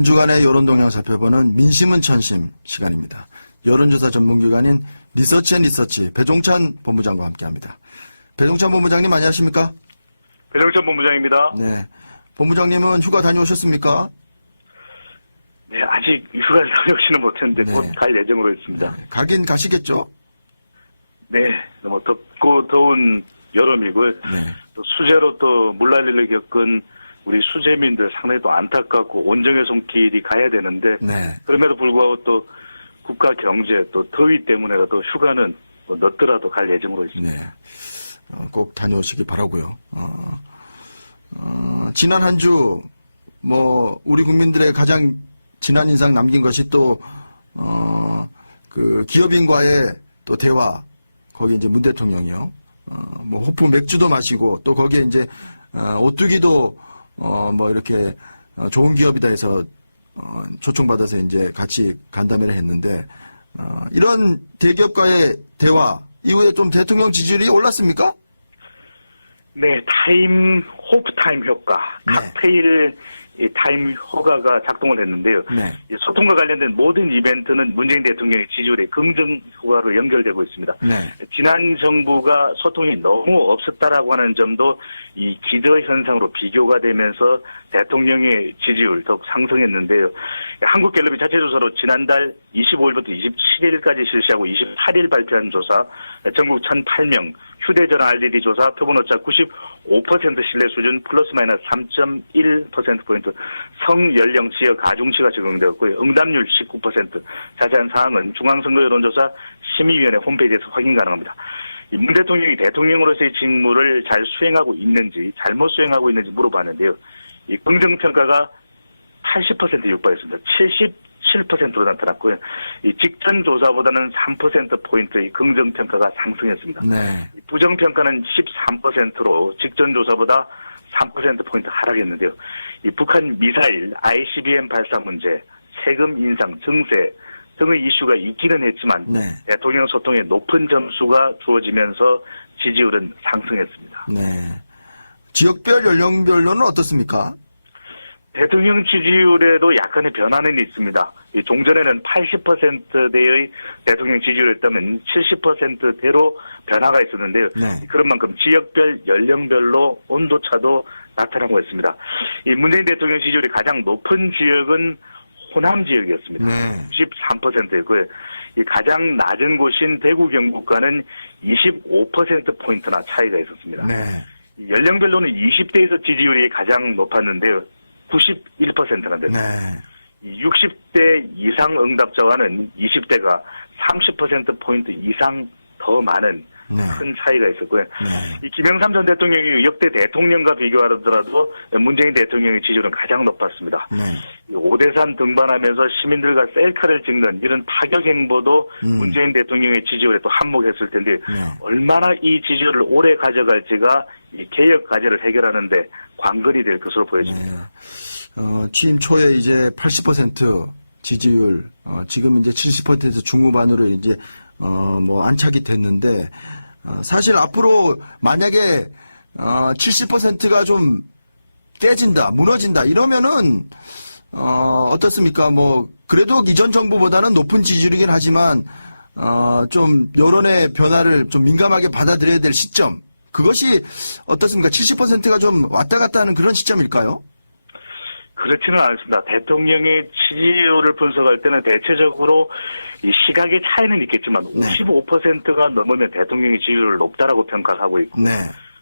한 주간의 여론 동향 살펴보는 민심은 천심 시간입니다. 여론조사 전문기관인 리서치앤리서치 배종찬 본부장과 함께합니다. 배종찬 본부장님 안녕하십니까? 배종찬 본부장입니다. 네, 본부장님은 휴가 다녀오셨습니까? 네, 아직 휴가를 다녀오지는 못했는데 네. 곧 갈 예정으로 있습니다. 네, 가긴 가시겠죠? 네, 너무 덥고 더운 여름이고요. 네. 또 수재로 또 물난리를 겪은 우리 수재민들 상당히 또 안타깝고 온정의 손길이 가야 되는데 네. 그럼에도 불구하고 또 국가 경제 또 더위 때문에라도 휴가는 뭐 늦더라도 갈 예정으로 있습니다. 네. 꼭 다녀오시기 바라고요. 지난 한 주 우리 국민들의 가장 진한 인상 남긴 것이 또 그 기업인과의 또 대화, 거기 이제 문 대통령이요. 호프 맥주도 마시고 또 거기에 이제 오뚜기도 이렇게 좋은 기업이다 해서 초청받아서 이제 같이 간담회를 했는데 이런 대기업과의 대화 이후에 좀 대통령 지지율이 올랐습니까? 네, 호프타임 효과, 네. 칵테일 타임 효과가 작동을 했는데요. 네. 이 소통과 관련된 모든 이벤트는 문재인 대통령의 지지율의 긍정 효과로 연결되고 있습니다. 네. 지난 정부가 소통이 너무 없었다라고 하는 점도 이 기저현상으로 비교가 되면서 대통령의 지지율 더욱 상승했는데요. 한국갤럽이 자체조사로 지난달 25일부터 27일까지 실시하고 28일 발표한 조사, 전국 1,008명, 휴대전화 RDD 조사, 표본오차 95% 신뢰 수준 플러스 마이너스 3.1%포인트, 성연령 지역 가중치가 적용되었고요. 응답률 19%. 자세한 사항은 중앙선거 여론조사 심의위원회 홈페이지에서 확인 가능합니다. 문 대통령이 대통령으로서의 직무를 잘 수행하고 있는지 잘못 수행하고 있는지 물어봤는데요. 이 긍정평가가 80%에 육박했습니다. 77%로 나타났고요. 이 직전 조사보다는 3%포인트의 긍정평가가 상승했습니다. 네. 부정평가는 13%로 직전 조사보다 3%포인트 하락했는데요. 이 북한 미사일, ICBM 발사 문제, 세금 인상, 증세 등의 이슈가 있기는 했지만 네. 대통령 소통에 높은 점수가 주어지면서 지지율은 상승했습니다. 네. 지역별 연령별로는 어떻습니까? 대통령 지지율에도 약간의 변화는 있습니다. 종전에는 80%대의 대통령 지지율이었다면 70%대로 변화가 있었는데요. 네. 그런 만큼 지역별 연령별로 온도차도 나타나고 있습니다. 이 문재인 대통령 지지율이 가장 높은 지역은 호남 지역이었습니다. 네. 93%였고요. 이 가장 낮은 곳인 대구 경북과는 25%포인트나 차이가 있었습니다. 네. 연령별로는 20대에서 지지율이 가장 높았는데요. 91%나 됐습니다. 네. 60대 이상 응답자와는 20대가 30%포인트 이상 더 많은 네. 큰 차이가 있었고요. 네. 이 김영삼 전 대통령이 역대 대통령과 비교하더라도 문재인 대통령의 지지율은 가장 높았습니다. 네. 오대산 등반하면서 시민들과 셀카를 찍는 이런 파격 행보도 문재인 대통령의 지지율에 또 한몫했을 텐데 네. 얼마나 이 지지율을 오래 가져갈지가 이 개혁 과제를 해결하는데 관건이 될 것으로 보여집니다. 네. 취임 초에 이제 80% 지지율, 지금 이제 70%에서 중후반으로 이제 안착이 됐는데, 사실 앞으로 만약에 70%가 좀 깨진다, 무너진다 이러면은 어떻습니까? 그래도 이전 정부보다는 높은 지지율이긴 하지만 좀 여론의 변화를 좀 민감하게 받아들여야 될 시점, 그것이 어떻습니까? 70%가 좀 왔다 갔다 하는 그런 시점일까요? 그렇지는 않습니다. 대통령의 지지율을 분석할 때는 대체적으로 이 시각의 차이는 있겠지만 네. 55%가 넘으면 대통령의 지지율을 높다라고 평가하고 있고 네.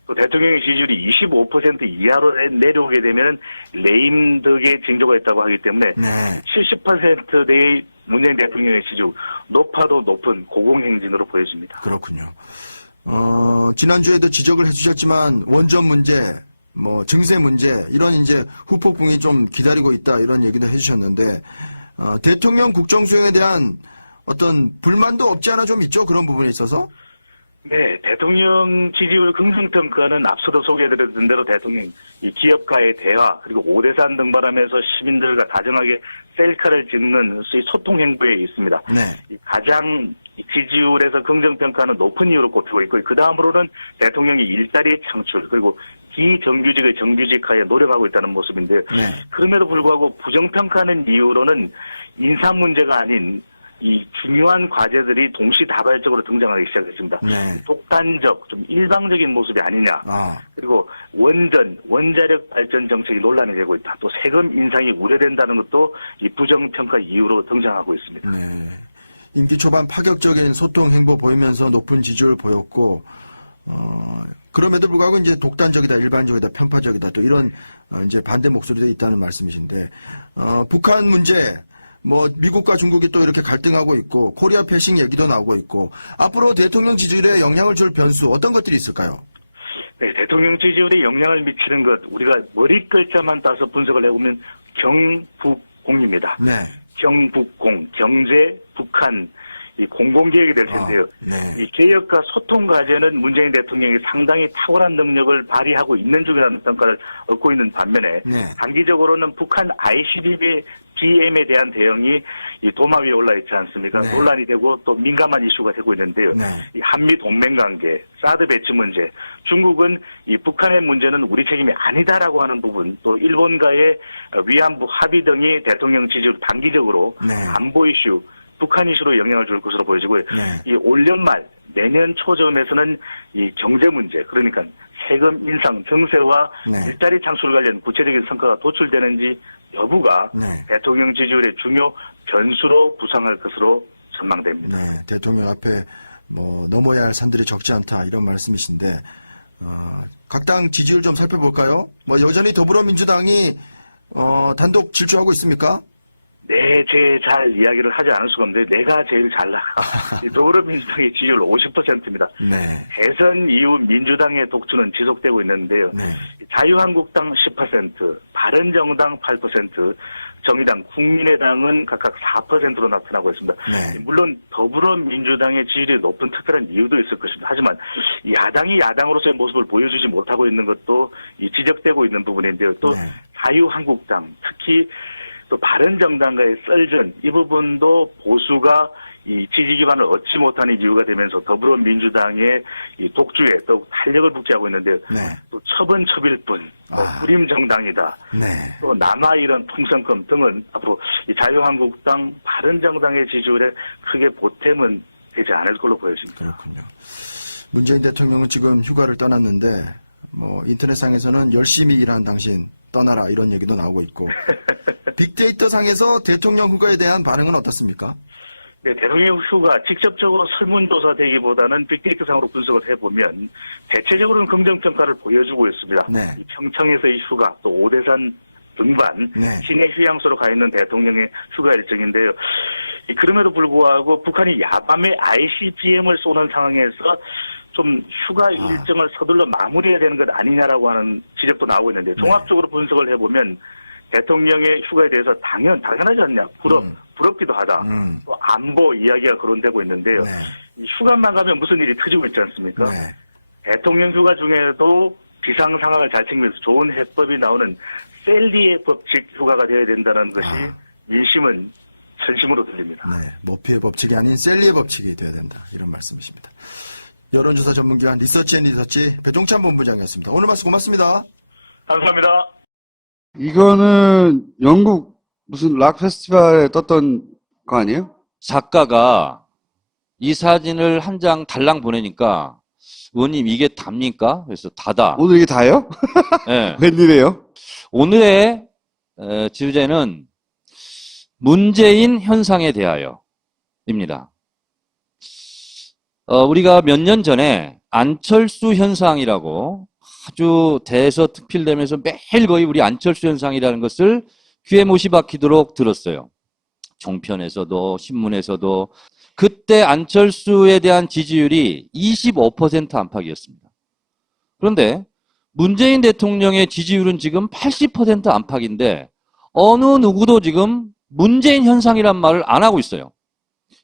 또 대통령의 지지율이 25% 이하로 내려오게 되면 레임덕의 징조가 있다고 하기 때문에 네. 70%대의 문재인 대통령의 지지율 높아도 높은 고공행진으로 보여집니다. 그렇군요. 지난주에도 지적을 해주셨지만 원전 문제, 증세 문제, 이런 이제 후폭풍이 좀 기다리고 있다, 이런 얘기도 해주셨는데, 대통령 국정 수행에 대한 어떤 불만도 없지 않아 좀 있죠? 그런 부분에 있어서? 네, 대통령 지지율 긍정평가는 앞서도 소개해드렸던 대로 대통령 이 기업가의 대화 그리고 오대산 등반하면서 시민들과 다정하게 셀카를 찍는 소위 소통 행보에 있습니다. 네. 이 가장 이 지지율에서 긍정평가는 높은 이유로 꼽히고 있고 그 다음으로는 대통령이 일자리 창출 그리고 비정규직의 정규직화에 노력하고 있다는 모습인데요. 네. 그럼에도 불구하고 부정평가하는 이유로는 인사 문제가 아닌 이 중요한 과제들이 동시다발적으로 등장하기 시작했습니다. 네. 독단적, 좀 일방적인 모습이 아니냐. 그리고 원자력 발전 정책이 논란이 되고 있다. 또 세금 인상이 우려된다는 것도 이 부정평가 이유로 등장하고 있습니다. 네. 임기 초반 파격적인 소통 행보 보이면서 높은 지지율 보였고, 그럼에도 불구하고 이제 독단적이다, 일반적이다, 편파적이다, 또 이런 이제 반대 목소리도 있다는 말씀이신데, 북한 문제, 뭐 미국과 중국이 또 이렇게 갈등하고 있고 코리아 패싱 얘기도 나오고 있고 앞으로 대통령 지지율에 영향을 줄 변수 어떤 것들이 있을까요? 네, 대통령 지지율에 영향을 미치는 것 우리가 머리 글자만 따서 분석을 해보면 경북공입니다. 네. 경북공, 경제, 북한 이 공공개혁이 될 텐데요. 네. 이 개혁과 소통 과제는 문재인 대통령이 상당히 탁월한 능력을 발휘하고 있는 중이라는 평가를 얻고 있는 반면에 네. 단기적으로는 북한 ICBM에 대한 대응이 이 도마 위에 올라 있지 않습니까? 네. 논란이 되고 또 민감한 이슈가 되고 있는데요. 네. 이 한미 동맹 관계, 사드 배치 문제, 중국은 이 북한의 문제는 우리 책임이 아니다라고 하는 부분, 또 일본과의 위안부 합의 등이 대통령 지지율 단기적으로 네. 안보 이슈, 북한 이슈로 영향을 줄 것으로 보여지고요. 네. 이 올 연말 내년 초점에서는 이 경제 문제 그러니까 세금 인상 증세와 네. 일자리 창출 관련 구체적인 성과가 도출되는지 여부가 네. 대통령 지지율의 중요 변수로 부상할 것으로 전망됩니다. 네. 대통령 앞에 뭐 넘어야 할 산들이 적지 않다 이런 말씀이신데 각 당 지지율 좀 살펴볼까요? 뭐 여전히 더불어민주당이 단독 질주하고 있습니까? 네, 잘 이야기를 하지 않을 수가 없는데 내가 제일 잘 나가. 이 더불어민주당의 지지율 50%입니다. 네. 대선 이후 민주당의 독주는 지속되고 있는데요. 네. 자유한국당 10%, 바른정당 8%, 정의당, 국민의당은 각각 4%로 나타나고 있습니다. 네. 물론 더불어민주당의 지지율이 높은 특별한 이유도 있을 것입니다. 하지만 야당이 야당으로서의 모습을 보여주지 못하고 있는 것도 지적되고 있는 부분인데요. 또 네. 자유한국당, 특히 또 바른정당과의 썰전 이 부분도 보수가 이 지지 기반을 얻지 못하는 이유가 되면서 더불어민주당의 이 독주에 더욱 탄력을 붙게 있는데요. 네. 또 처분처빌뿐, 불임정당이다. 네. 또 남아이런 풍선껌 등은 앞으로 이 자유한국당, 바른정당의 지지율에 크게 보탬은 되지 않을 걸로 보여집니다. 그렇군요. 문재인 대통령은 지금 휴가를 떠났는데 뭐 인터넷상에서는 열심히 일한 당신 떠나라 이런 얘기도 나오고 있고 빅데이터 상에서 대통령 휴가에 대한 반응은 어떻습니까? 네, 대통령 휴가 직접적으로 설문조사 되기보다는 빅데이터 상으로 분석을 해보면 대체적으로는 긍정평가를 보여주고 있습니다. 네. 이 평창에서의 휴가 또 오대산 등반 네. 시내 휴양소로 가 있는 대통령의 휴가 일정인데요. 그럼에도 불구하고 북한이 야밤에 ICBM을 쏘는 상황에서 좀 휴가 일정을 서둘러 마무리해야 되는 것 아니냐라고 하는 지적도 나오고 있는데 종합적으로 분석을 해보면 대통령의 휴가에 대해서 당연하지 않냐 부럽기도 하다. 또 안보 이야기가 거론되고 있는데요. 네. 이 휴가만 가면 무슨 일이 터지고 있지 않습니까? 네. 대통령 휴가 중에도 비상 상황을 잘 챙기면서 좋은 해법이 나오는 셀리의 법칙 휴가가 되어야 된다는 것이 민심은 전심으로 들립니다. 네. 모피의 법칙이 아닌 셀리의 법칙이 돼야 된다. 이런 말씀이십니다. 여론조사 전문기관 리서치앤리서치 배종찬 본부장이었습니다. 오늘 말씀 고맙습니다. 감사합니다. 이거는 영국 무슨 락 페스티벌에 떴던 거 아니에요? 작가가 이 사진을 한 장 달랑 보내니까 의원님 이게 답니까? 그래서 다다. 오늘 이게 다예요? 네. 웬일이에요? 오늘의 주제는 문재인 현상에 대하여입니다. 우리가 몇 년 전에 안철수 현상이라고 아주 대서특필되면서 매일 거의 우리 안철수 현상이라는 것을 귀에 못이 박히도록 들었어요. 종편에서도 신문에서도. 그때 안철수에 대한 지지율이 25% 안팎이었습니다. 그런데 문재인 대통령의 지지율은 지금 80% 안팎인데 어느 누구도 지금 문재인 현상이란 말을 안 하고 있어요.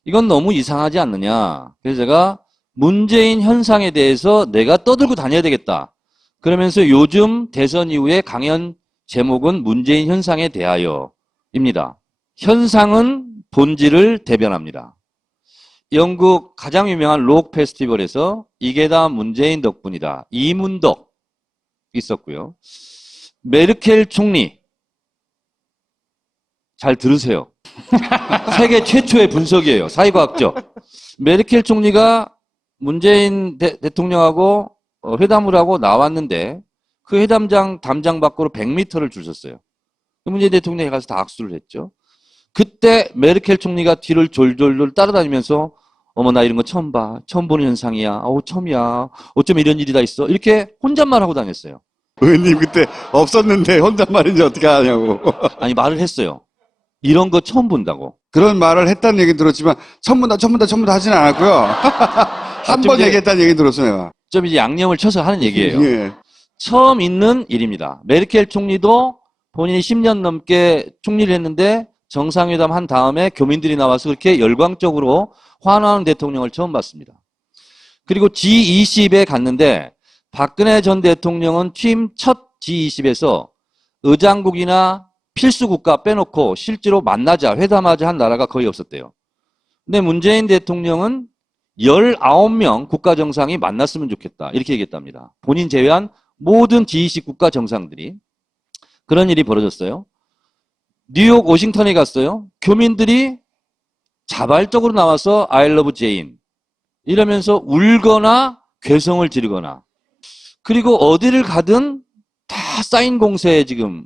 이건 너무 이상하지 않느냐. 그래서 제가 문재인 현상에 대해서 내가 떠들고 다녀야 되겠다. 그러면서 요즘 대선 이후에 강연 제목은 문재인 현상에 대하여입니다. 현상은 본질을 대변합니다. 영국 가장 유명한 록 페스티벌에서 이게 다 문재인 덕분이다. 이문덕 있었고요. 메르켈 총리 잘 들으세요. 세계 최초의 분석이에요. 사회과학적. 메르켈 총리가 문재인 대통령하고 회담을 하고 나왔는데 그 회담장 담장 밖으로 100m를 줄 섰어요. 문재인 대통령이 가서 다 악수를 했죠. 그때 메르켈 총리가 뒤를 졸졸졸 따라다니면서 어머 나 이런 거 처음 봐. 처음 보는 현상이야. 어우 처음이야. 어쩜 이런 일이 다 있어. 이렇게 혼잣말하고 다녔어요. 의원님 그때 없었는데 혼잣말인지 어떻게 하냐고. 아니 말을 했어요. 이런 거 처음 본다고. 그런 말을 했다는 얘기 들었지만 처음 본다 하진 않았고요. 한 번 이제- 얘기했다는 얘기 들었어요. 좀 이제 양념을 쳐서 하는 얘기예요. 예. 처음 있는 일입니다. 메르켈 총리도 본인이 10년 넘게 총리를 했는데 정상회담 한 다음에 교민들이 나와서 그렇게 열광적으로 환호하는 대통령을 처음 봤습니다. 그리고 G20에 갔는데 박근혜 전 대통령은 취임 첫 G20에서 의장국이나 필수국가 빼놓고 실제로 만나자, 회담하자 한 나라가 거의 없었대요. 근데 문재인 대통령은 19명 국가 정상이 만났으면 좋겠다. 이렇게 얘기했답니다. 본인 제외한 모든 G20 국가 정상들이. 그런 일이 벌어졌어요. 뉴욕, 워싱턴에 갔어요. 교민들이 자발적으로 나와서 I love Jane 이러면서 울거나 괴성을 지르거나 그리고 어디를 가든 다 사인 공세에 지금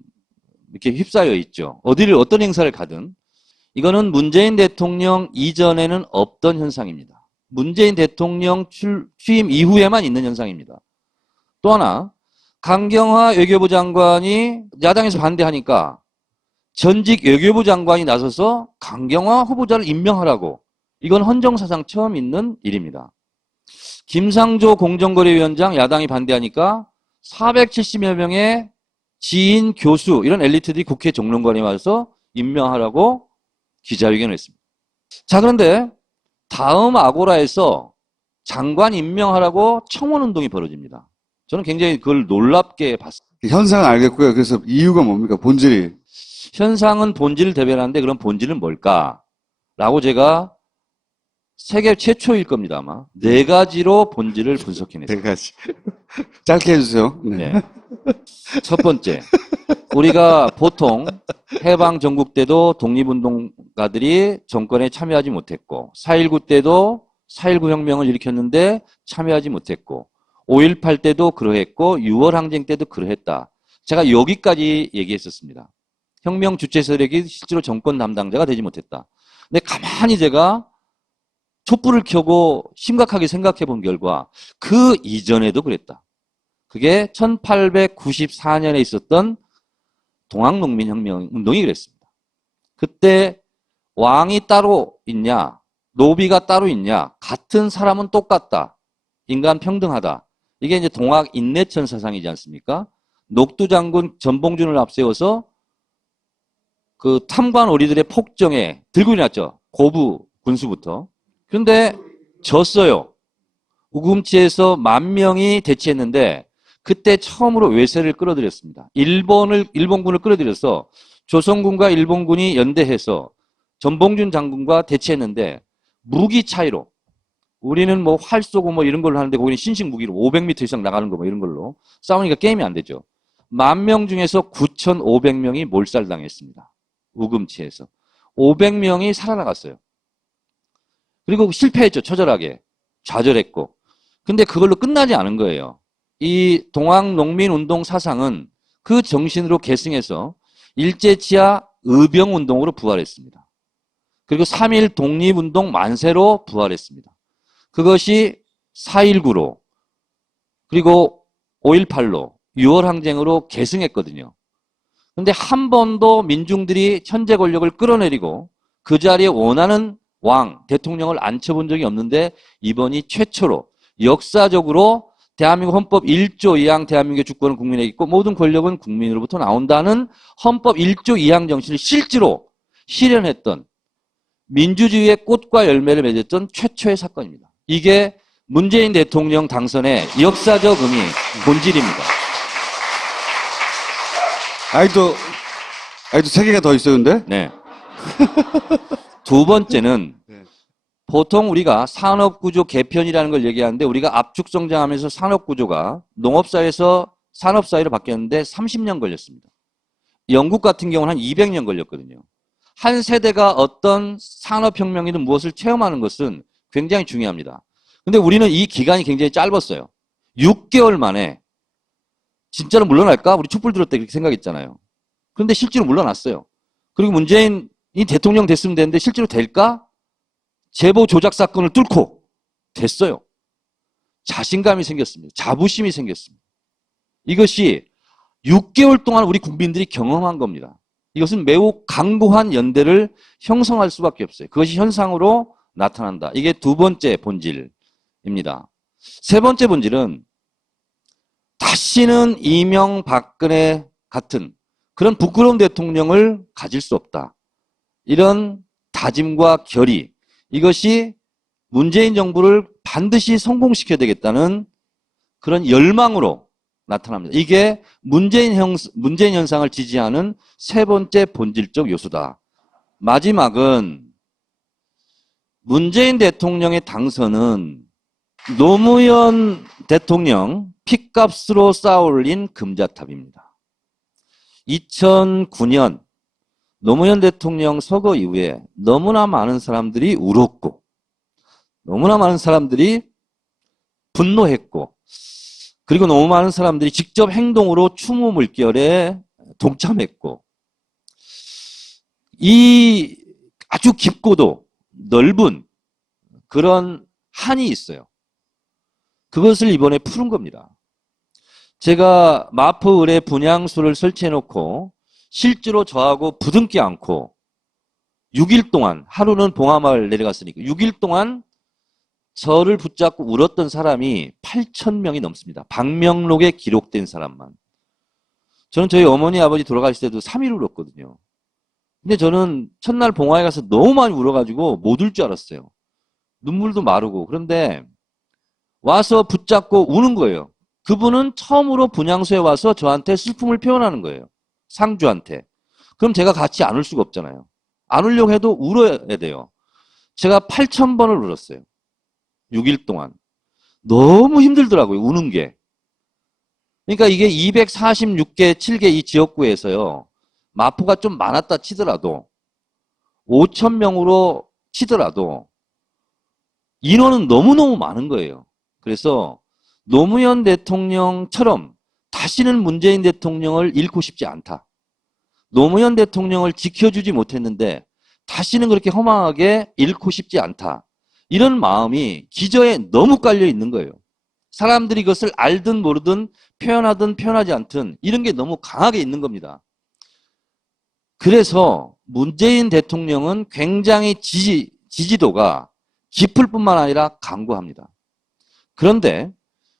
이렇게 휩싸여 있죠. 어디를 어떤 행사를 가든 이거는 문재인 대통령 이전에는 없던 현상입니다. 문재인 대통령 취임 이후에만 있는 현상입니다. 또 하나 강경화 외교부 장관이 야당에서 반대하니까 전직 외교부 장관이 나서서 강경화 후보자를 임명하라고. 이건 헌정사상 처음 있는 일입니다. 김상조 공정거래위원장 야당이 반대하니까 470여 명의 지인, 교수 이런 엘리트들이 국회 정론관에 와서 임명하라고 기자회견을 했습니다. 자, 그런데 다음 아고라에서 장관 임명하라고 청원운동이 벌어집니다. 저는 굉장히 그걸 놀랍게 봤습니다. 현상은 알겠고요. 그래서 이유가 뭡니까? 본질이. 현상은 본질을 대변하는데 그런 본질은 뭘까? 라고 제가 세계 최초일 겁니다, 아마. 4가지로 본질을 분석해냈습니다. 4가지. 짧게 해주세요. 네. 네. 첫 번째, 우리가 보통 해방 전국 때도 독립운동가들이 정권에 참여하지 못했고 4.19 때도 4.19 혁명을 일으켰는데 참여하지 못했고 5.18 때도 그러했고 6월 항쟁 때도 그러했다. 제가 여기까지 얘기했었습니다. 혁명 주체 세력이 실제로 정권 담당자가 되지 못했다. 근데 가만히 제가 촛불을 켜고 심각하게 생각해 본 결과 그 이전에도 그랬다. 그게 1894년에 있었던 동학농민혁명 운동이 그랬습니다. 그때 왕이 따로 있냐, 노비가 따로 있냐, 같은 사람은 똑같다. 인간 평등하다. 이게 이제 동학 인내천 사상이지 않습니까? 녹두 장군 전봉준을 앞세워서 그 탐관 오리들의 폭정에 들고 일어났죠. 고부 군수부터. 그런데 졌어요. 우금치에서 10,000명이 대치했는데 그때 처음으로 외세를 끌어들였습니다. 일본군을 끌어들여서 조선군과 일본군이 연대해서 전봉준 장군과 대치했는데 무기 차이로 우리는 뭐 활 쏘고 뭐 이런 걸로 하는데 거기는 신식 무기로 500m 이상 나가는 거 뭐 이런 걸로 싸우니까 게임이 안 되죠. 10,000명 중에서 9,500명이 몰살당했습니다. 우금치에서. 500명이 살아나갔어요. 그리고 실패했죠. 처절하게. 좌절했고. 근데 그걸로 끝나지 않은 거예요. 이 동학농민운동 사상은 그 정신으로 계승해서 일제치하 의병운동으로 부활했습니다. 그리고 3.1 독립운동 만세로 부활했습니다. 그것이 4.19로 그리고 5.18로 6월 항쟁으로 계승했거든요. 그런데 한 번도 민중들이 현재 권력을 끌어내리고 그 자리에 원하는 왕, 대통령을 앉혀본 적이 없는데 이번이 최초로 역사적으로 대한민국 헌법 1조 2항 대한민국의 주권은 국민에게 있고 모든 권력은 국민으로부터 나온다는 헌법 1조 2항 정신을 실제로 실현했던 민주주의의 꽃과 열매를 맺었던 최초의 사건입니다. 이게 문재인 대통령 당선의 역사적 의미, 본질입니다. 아이도 3개가 더 있어요, 근데? 네. 두 번째는 네. 보통 우리가 산업구조 개편이라는 걸 얘기하는데 우리가 압축 성장하면서 산업구조가 농업사회에서 산업사회로 바뀌었는데 30년 걸렸습니다. 영국 같은 경우는 한 200년 걸렸거든요. 한 세대가 어떤 산업혁명이든 무엇을 체험하는 것은 굉장히 중요합니다. 근데 우리는 이 기간이 굉장히 짧았어요. 6개월 만에 진짜로 물러날까? 우리 촛불 들었을 때 그렇게 생각했잖아요. 그런데 실제로 물러났어요. 그리고 문재인이 대통령 됐으면 되는데 실제로 될까? 제보 조작 사건을 뚫고 됐어요. 자신감이 생겼습니다. 자부심이 생겼습니다. 이것이 6개월 동안 우리 국민들이 경험한 겁니다. 이것은 매우 강고한 연대를 형성할 수밖에 없어요. 그것이 현상으로 나타난다. 이게 두 번째 본질입니다. 세 번째 본질은 다시는 이명박근혜 같은 그런 부끄러운 대통령을 가질 수 없다. 이런 다짐과 결의, 이것이 문재인 정부를 반드시 성공시켜야 되겠다는 그런 열망으로 나타납니다. 이게 문재인 현상을 지지하는 세 번째 본질적 요소다. 마지막은 문재인 대통령의 당선은 노무현 대통령 핏값으로 쌓아올린 금자탑입니다. 2009년 노무현 대통령 서거 이후에 너무나 많은 사람들이 울었고 너무나 많은 사람들이 분노했고 그리고 너무 많은 사람들이 직접 행동으로 추모 물결에 동참했고 이 아주 깊고도 넓은 그런 한이 있어요. 그것을 이번에 푸는 겁니다. 제가 마포 을에 분향소를 설치해놓고 실제로 저하고 부둥켜 안고 6일 동안 하루는 봉하마을 내려갔으니까 6일 동안 저를 붙잡고 울었던 사람이 8,000명이 넘습니다. 방명록에 기록된 사람만. 저는 저희 어머니 아버지 돌아가실 때도 3일 울었거든요. 근데 저는 첫날 봉화에 가서 너무 많이 울어가지고 못 울 줄 알았어요. 눈물도 마르고. 그런데 와서 붙잡고 우는 거예요. 그분은 처음으로 분향소에 와서 저한테 슬픔을 표현하는 거예요. 상주한테. 그럼 제가 같이 안 울 수가 없잖아요. 안 울려고 해도 울어야 돼요. 제가 8,000번을 울었어요. 6일 동안. 너무 힘들더라고요. 우는 게. 그러니까 이게 246개, 7개 이 지역구에서요. 마포가 좀 많았다 치더라도 5,000명으로 치더라도 인원은 너무너무 많은 거예요. 그래서 노무현 대통령처럼 다시는 문재인 대통령을 잃고 싶지 않다. 노무현 대통령을 지켜주지 못했는데 다시는 그렇게 허망하게 잃고 싶지 않다. 이런 마음이 기저에 너무 깔려 있는 거예요. 사람들이 이것을 알든 모르든 표현하든 표현하지 않든 이런 게 너무 강하게 있는 겁니다. 그래서 문재인 대통령은 굉장히 지지도가 깊을 뿐만 아니라 강고합니다. 그런데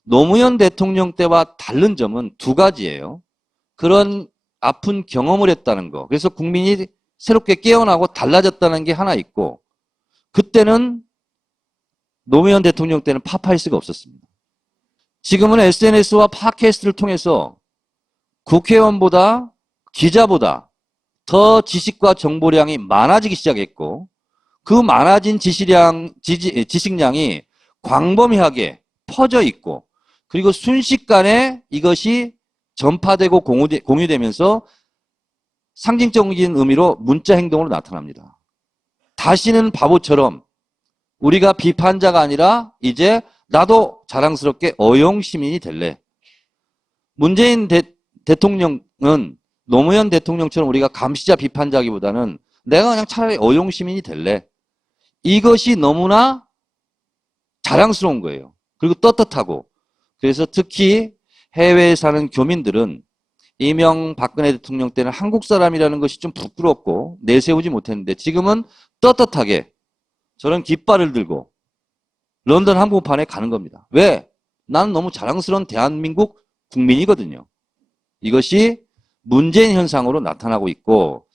노무현 대통령 때와 다른 점은 두 가지예요. 그런 아픈 경험을 했다는 거. 그래서 국민이 새롭게 깨어나고 달라졌다는 게 하나 있고 그때는 노무현 대통령 때는 파파이스가 없었습니다. 지금은 SNS와 팟캐스트를 통해서 국회의원보다 기자보다 더 지식과 정보량이 많아지기 시작했고 그 많아진 지식량이 광범위하게 퍼져 있고 그리고 순식간에 이것이 전파되고 공유되면서 상징적인 의미로 문자 행동으로 나타납니다. 다시는 바보처럼 우리가 비판자가 아니라 이제 나도 자랑스럽게 어용 시민이 될래. 문재인 대통령은 노무현 대통령처럼 우리가 감시자 비판자기보다는 내가 그냥 차라리 어용 시민이 될래. 이것이 너무나 자랑스러운 거예요. 그리고 떳떳하고. 그래서 특히 해외에 사는 교민들은 이명박근혜 대통령 때는 한국 사람이라는 것이 좀 부끄럽고 내세우지 못했는데 지금은 떳떳하게 저런 깃발을 들고 런던 항공판에 가는 겁니다. 왜? 나는 너무 자랑스러운 대한민국 국민이거든요. 이것이 문재인 현상으로 나타나고 있고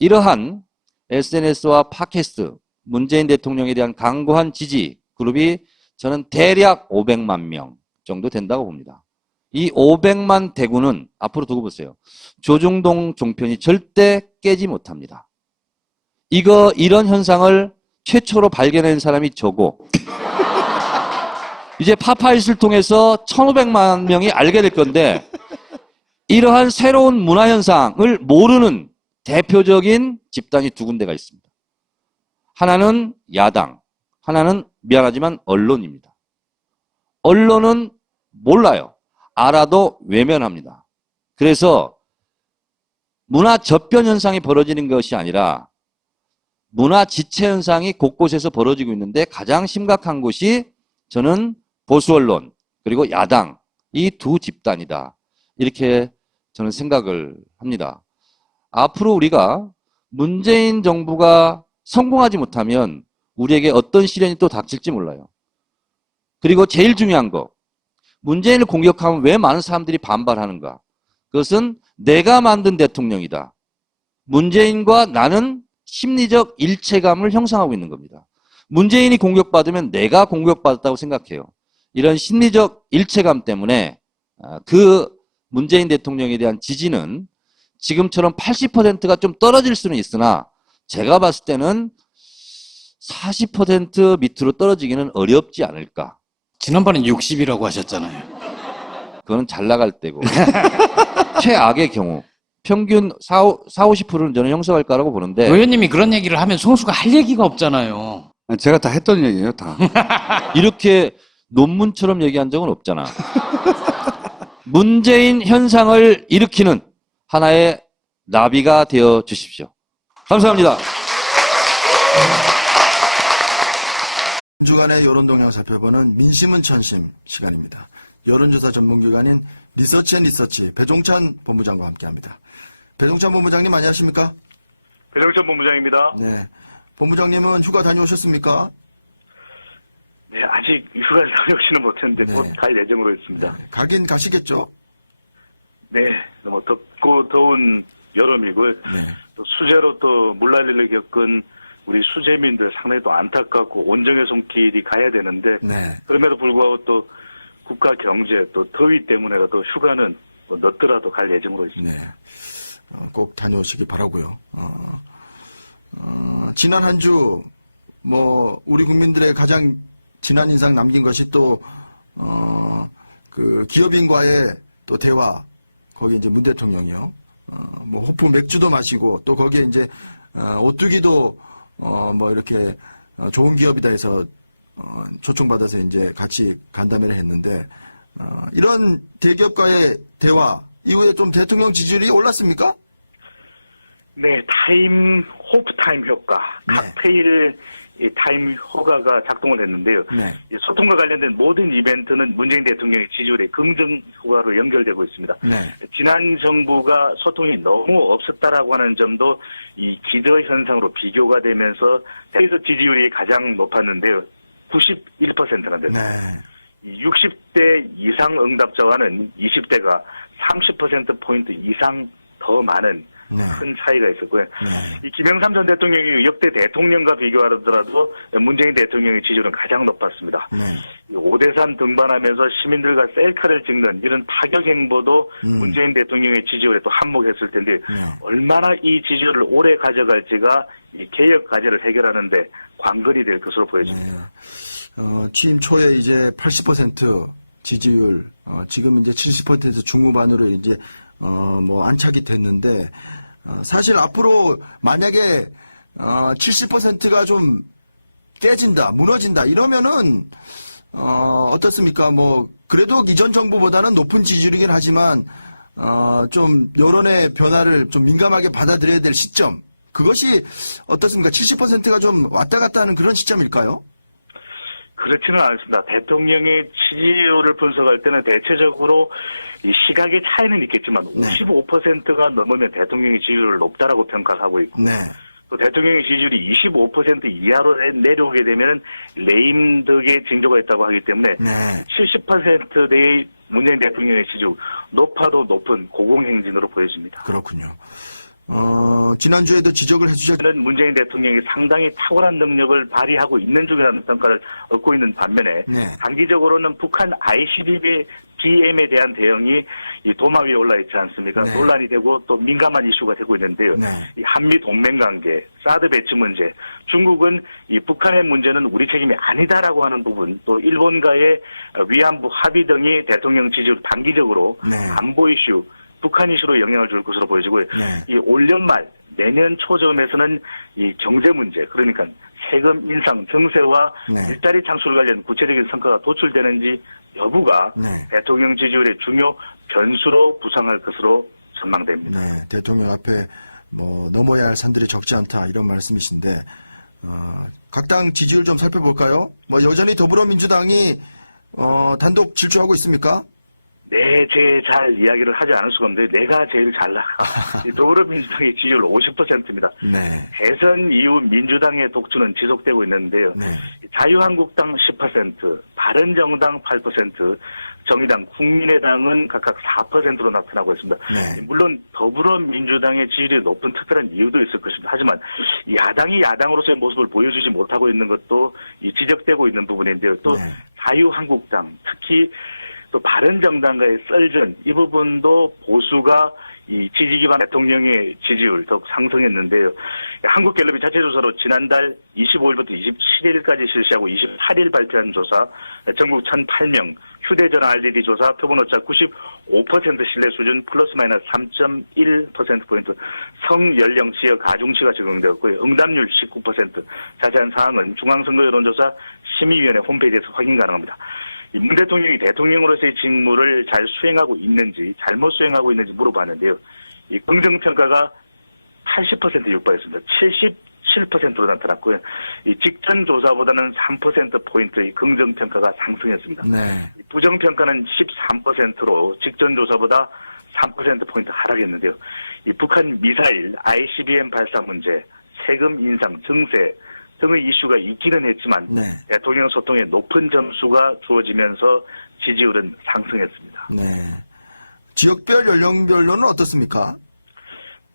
이러한 SNS와 팟캐스트, 문재인 대통령에 대한 강고한 지지 그룹이 저는 대략 500만 명 정도 된다고 봅니다. 이 500만 대구는 앞으로 두고 보세요. 조중동 종편이 절대 깨지 못합니다. 이런 현상을 최초로 발견한 사람이 저고, 이제 파파이스를 통해서 1500만 명이 알게 될 건데, 이러한 새로운 문화 현상을 모르는 대표적인 집단이 두 군데가 있습니다. 하나는 야당, 하나는 미안하지만 언론입니다. 언론은 몰라요. 알아도 외면합니다. 그래서 문화 저변 현상이 벌어지는 것이 아니라 문화 지체 현상이 곳곳에서 벌어지고 있는데, 가장 심각한 곳이 저는 보수 언론 그리고 야당, 이 두 집단이다, 이렇게 저는 생각을 합니다. 앞으로 우리가 문재인 정부가 성공하지 못하면 우리에게 어떤 시련이 또 닥칠지 몰라요. 그리고 제일 중요한 거, 문재인을 공격하면 왜 많은 사람들이 반발하는가? 그것은 내가 만든 대통령이다. 문재인과 나는 심리적 일체감을 형성하고 있는 겁니다. 문재인이 공격받으면 내가 공격받았다고 생각해요. 이런 심리적 일체감 때문에 그 문재인 대통령에 대한 지지는 지금처럼 80%가 좀 떨어질 수는 있으나, 제가 봤을 때는 40% 밑으로 떨어지기는 어렵지 않을까. 지난번엔 60이라고 하셨잖아요. 그거는 잘 나갈 때고 최악의 경우 평균 40-50%는 저는 형성할 거라고 보는데, 의원님이 그런 얘기를 하면 송수가 할 얘기가 없잖아요. 제가 다 했던 얘기예요, 다. 이렇게 논문처럼 얘기한 적은 없잖아. 문재인 현상을 일으키는 하나의 나비가 되어 주십시오. 감사합니다. 한 주간의 여론동향 살펴보는 민심은 천심 시간입니다. 여론조사 전문기관인 리서치앤리서치 배종찬 본부장과 함께합니다. 배종찬 본부장님 안녕하십니까? 배종찬 본부장입니다. 네, 본부장님은 휴가 다녀오셨습니까? 네, 아직 휴가를 다녀오지는 못했는데 네. 곧 갈 예정으로 있습니다. 네, 가긴 가시겠죠? 네, 너무 덥고 더운 여름이고요. 네. 또 수재로 또 물난리를 겪은 우리 수재민들 상당히 또 안타깝고 온정의 손길이 가야 되는데, 네. 그럼에도 불구하고 또 국가 경제 또 더위 때문에라도 휴가는 뭐 늦더라도 갈 예정으로 있습니다. 네. 꼭 다녀오시기 바라고요. 지난 한 주 뭐 우리 국민들의 가장 지난 인상 남긴 것이 또 그 기업인과의 또 대화, 거기 이제 문 대통령이요. 뭐 호프 맥주도 마시고 또 거기에 이제 오뚜기도 뭐 이렇게 좋은 기업이다 해서 초청받아서 이제 같이 간담회를 했는데, 이런 대기업과의 대화 이후에 좀 대통령 지지율이 올랐습니까? 네, 호프타임 효과, 네. 칵테일 타임 효과가 작동을 했는데요. 네. 이 소통과 관련된 모든 이벤트는 문재인 대통령의 지지율의 긍정 효과로 연결되고 있습니다. 네. 지난 정부가 소통이 너무 없었다라고 하는 점도 이 기저 현상으로 비교가 되면서 대에서 지지율이 가장 높았는데요. 91%나 됐습니다. 네. 60대 이상 응답자와는 20대가 30%포인트 이상 더 많은 네. 큰 차이가 있었고요. 네. 이 김영삼 전 대통령이 역대 대통령과 비교하더라도 문재인 대통령의 지지율은 가장 높았습니다. 네. 오대산 등반하면서 시민들과 셀카를 찍는 이런 파격 행보도 문재인 대통령의 지지율에 또 한몫했을 텐데, 네. 얼마나 이 지지율을 오래 가져갈지가 이 개혁 과제를 해결하는데 관건이 될 것으로 보여집니다. 네. 취임 초에 이제 80% 지지율, 지금 이제 70%에서 중후반으로 이제 뭐 안착이 됐는데, 사실 앞으로 만약에 70%가 좀 깨진다, 무너진다 이러면은 어떻습니까? 뭐 그래도 이전 정부보다는 높은 지지율이긴 하지만 좀 여론의 변화를 좀 민감하게 받아들여야 될 시점, 그것이 어떻습니까? 70%가 좀 왔다 갔다 하는 그런 시점일까요? 그렇지는 않습니다. 대통령의 지지율을 분석할 때는 대체적으로 이 시각의 차이는 있겠지만 네. 55%가 넘으면 대통령의 지지율을 높다라고 평가를 하고 있고, 네. 또 대통령의 지지율이 25% 이하로 내려오게 되면은 레임덕의 징조가 있다고 하기 때문에 네. 70%대의 문재인 대통령의 지지율 높아도 높은 고공행진으로 보여집니다. 그렇군요. 지난주에도 지적을 해주셨. 저는 문재인 대통령이 상당히 탁월한 능력을 발휘하고 있는 중이라는 평가를 얻고 있는 반면에 네. 단기적으로는 북한 ICBM에 대한 대응이 이 도마 위에 올라 있지 않습니까? 네. 논란이 되고 또 민감한 이슈가 되고 있는데요. 네. 이 한미 동맹 관계, 사드 배치 문제, 중국은 이 북한의 문제는 우리 책임이 아니다라고 하는 부분, 또 일본과의 위안부 합의 등이 대통령 지지율 단기적으로 네. 안보 이슈, 북한 이슈로 영향을 줄 것으로 보여지고요. 네. 이 올 연말 내년 초점에서는 이 경제 문제, 그러니까 세금 인상, 증세와 네. 일자리 창출 관련 구체적인 성과가 도출되는지 여부가 네. 대통령 지지율의 중요 변수로 부상할 것으로 전망됩니다. 네, 대통령 앞에 뭐 넘어야 할 산들이 적지 않다 이런 말씀이신데 각 당 지지율 좀 살펴볼까요? 뭐 여전히 더불어민주당이 단독 질주하고 있습니까? 네, 잘 이야기를 하지 않을 수가 없는데 내가 제일 잘 나가. 이 더불어민주당의 지지율 50%입니다. 네, 대선 이후 민주당의 독주는 지속되고 있는데요. 네, 자유한국당 10%, 바른정당 8%, 정의당, 국민의당은 각각 4%로 나타나고 있습니다. 네. 물론 더불어민주당의 지지율이 높은 특별한 이유도 있을 것입니다. 하지만 야당이 야당으로서의 모습을 보여주지 못하고 있는 것도 지적되고 있는 부분인데요. 또 네. 자유한국당, 특히 또 바른정당과의 썰전, 이 부분도 보수가 이 지지기반 대통령의 지지율 더욱 상승했는데요. 한국갤럽이 자체조사로 지난달 25일부터 27일까지 실시하고 28일 발표한 조사, 전국 1,008명, 휴대전화 RDD 조사, 표본오차 95% 신뢰 수준 플러스 마이너스 3.1%포인트, 성연령 지역 가중치가 적용되었고요. 응답률 19%, 자세한 사항은 중앙선거여론조사 심의위원회 홈페이지에서 확인 가능합니다. 문 대통령이 대통령으로서의 직무를 잘 수행하고 있는지, 잘못 수행하고 있는지 물어봤는데요. 이 긍정평가가 80%에 육박했습니다. 77%로 나타났고요. 이 직전 조사보다는 3%포인트의 긍정평가가 상승했습니다. 네, 부정평가는 13%로 직전 조사보다 3%포인트 하락했는데요. 이 북한 미사일, ICBM 발사 문제, 세금 인상, 증세 등의 이슈가 있기는 했지만 네. 대통령 소통에 높은 점수가 주어지면서 지지율은 상승했습니다. 네. 지역별 연령별로는 어떻습니까?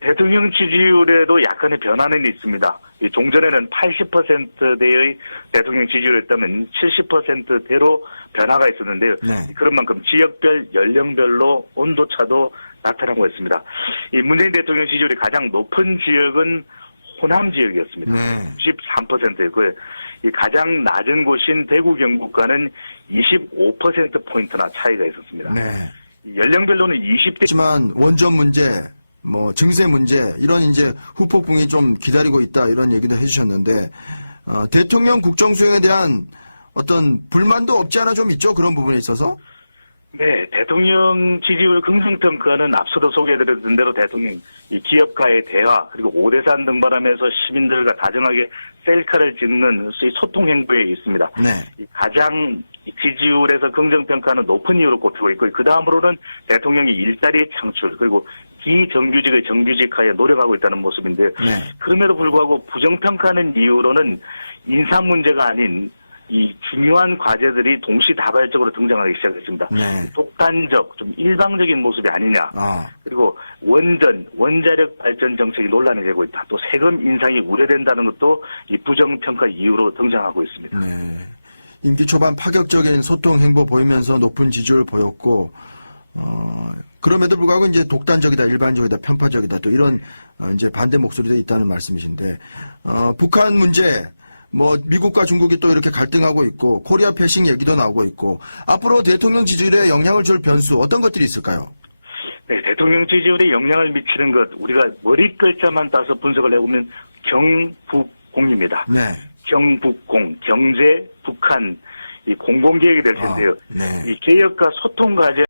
대통령 지지율에도 약간의 변화는 있습니다. 종전에는 80%대의 대통령 지지율이었다면 70%대로 변화가 있었는데요. 네. 그런 만큼 지역별 연령별로 온도차도 나타나고 있습니다. 이 문재인 대통령 지지율이 가장 높은 지역은 호남 지역이었습니다. 네. 93%였고요. 이 가장 낮은 곳인 대구 경북과는 25%포인트나 차이가 있었습니다. 네. 이 연령별로는 20대 하지만 원전 문제, 뭐 증세 문제 이런 이제 후폭풍이 좀 기다리고 있다 이런 얘기도 해주셨는데 대통령 국정 수행에 대한 어떤 불만도 없지 않아 좀 있죠 그런 부분에 있어서. 네, 대통령 지지율 긍정평가는 앞서도 소개해드렸던 대로 대통령 이 기업가의 대화 그리고 오대산 등반하면서 시민들과 다정하게 셀카를 찍는 소통 행보에 있습니다. 네. 이 가장 지지율에서 긍정평가는 높은 이유로 꼽히고 있고 그 다음으로는 대통령이 일자리 창출 그리고 비정규직의 정규직화에 노력하고 있다는 모습인데요. 네. 그럼에도 불구하고 부정평가하는 이유로는 인사 문제가 아닌 이 중요한 과제들이 동시다발적으로 등장하기 시작했습니다. 네. 독단적, 좀 일방적인 모습이 아니냐. 그리고 원자력 발전 정책이 논란이 되고 있다. 또 세금 인상이 우려된다는 것도 이 부정평가 이유로 등장하고 있습니다. 네. 임기 초반 파격적인 소통 행보 보이면서 높은 지지율을 보였고, 그럼에도 불구하고 이제 독단적이다, 일반적이다, 편파적이다, 또 이런 이제 반대 목소리도 있다는 말씀이신데, 북한 문제, 뭐 미국과 중국이 또 이렇게 갈등하고 있고 코리아 패싱 얘기도 나오고 있고 앞으로 대통령 지지율에 영향을 줄 변수 어떤 것들이 있을까요? 네, 대통령 지지율에 영향을 미치는 것 우리가 머리 글자만 따서 분석을 해보면 경북공입니다. 네. 경북공, 경제, 북한 이 공공개혁이 될 텐데요. 네. 이 개혁과 소통 과제